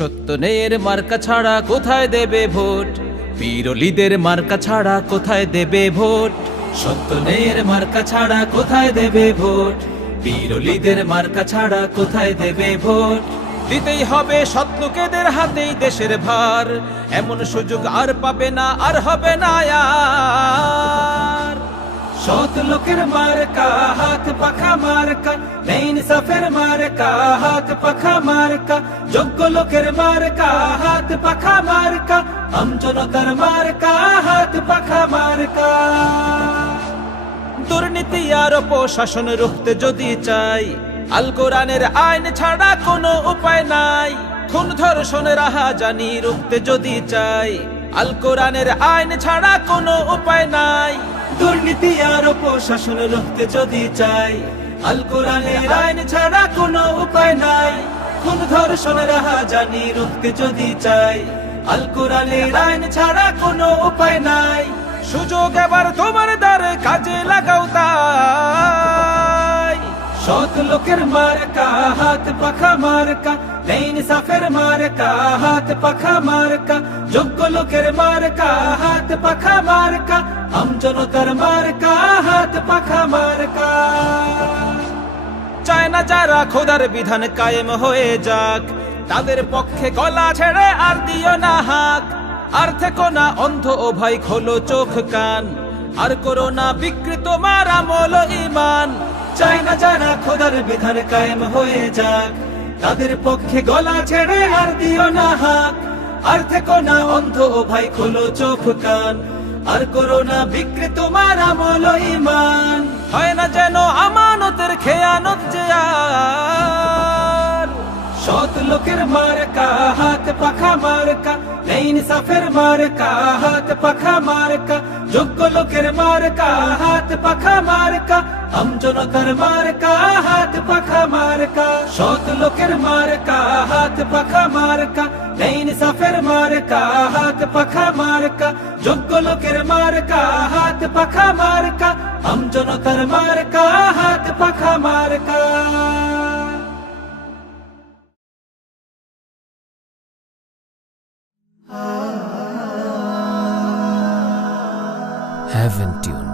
সত্য নের মার্কা ছাড়া কোথায় দেবে ভোট? বিরলিদের মার্কা ছাড়া কোথায় দেবে ভোট? সত্য নের মার্কা ছাড়া কোথায় দেবে ভোট? বিরলিদের মার্কা ছাড়া কোথায় দেবে ভোট? দিতেই হবে সৎলোকেদের হাতেই দেশের ভার। এমন সুযোগ আর পাবে না, আর হবে না আর সৎ লোকের মার্কা, হাত পাখা মার্কা নেইন সাফের মার্কা, হাত পাখা মার্কা, যোগ্য লোকের মার্কা, হাত পাখা মার্কা, আমজনতার মার্কা, হাত পাখা মার্কা। দুর্নীতি আর প্রশাসন রুখতে যদি চাই, আল কোরআনের আইন ছাড়া কোনো উপায় নাই। খুন ধর্ষণের আহা জানি রুখতে যদি চাই, আল কোরআনের আইন ছাড়া কোনো উপায় নাই। দুর্নীতি আর প্রশাসন রুখতে যদি চাই, আল কোরআনের আইন ছাড়া কোনো উপায় নাই। খুন ধর্ষণের আহা জানি রুখতে যদি চাই, আল কোরআনের আইন ছাড়া কোনো উপায় নাই। সুযোগ এবার তোমার দ্বারে কাজে লাগাও তাই। সৎ লোকের মার্কা, হাত পাখা মার্কা নেইন সাফের মার্কা, হাত পাখা মার্কা, যোগ্য লোকের মার্কা, হাত পাখা মার্কা আমজনতার মার্কা, হাত পাখা মার্কা। চায় না যারা খোদার বিধান কায়েম হয়ে যাক, তাদের পক্ষে গলা ছেড়ে আর দিও না হাক। আর থেকো না অন্ধ ও ভাই খোলো চোখ কান। আর করো না বিকৃত মারা মল ইমান চায় না যারা খোদার বিধান কায়েম হয়ে যাক, তাদের পক্ষে গলা ছেড়ে আর দিও না হাক। আর থেকো না অন্ধ ভাই, খোলো চোখ কান। আর করো না বিকৃত মারা মল ইমান হয় না যেন আমানতের খেয়ানত যে সৎ লোকের মার্কা, হাত পাখা মার্কা মার্কা, হাত পাখা মার্কা, যোগ্য লোকের মার্কা, হাত পাখা মার্কা আমজনতার মার্কা, হাত পাখা মার্কা। সৎ লোকের মার্কা, হাত পাখা মার্কা নেইন সাফের মার্কা হাত পাখা মার্কা যোগ্য লোকের মার্কা হাত পাখা মার্কা আমজনতার মার্কা হাত পাখা মার্কা Heaven Tune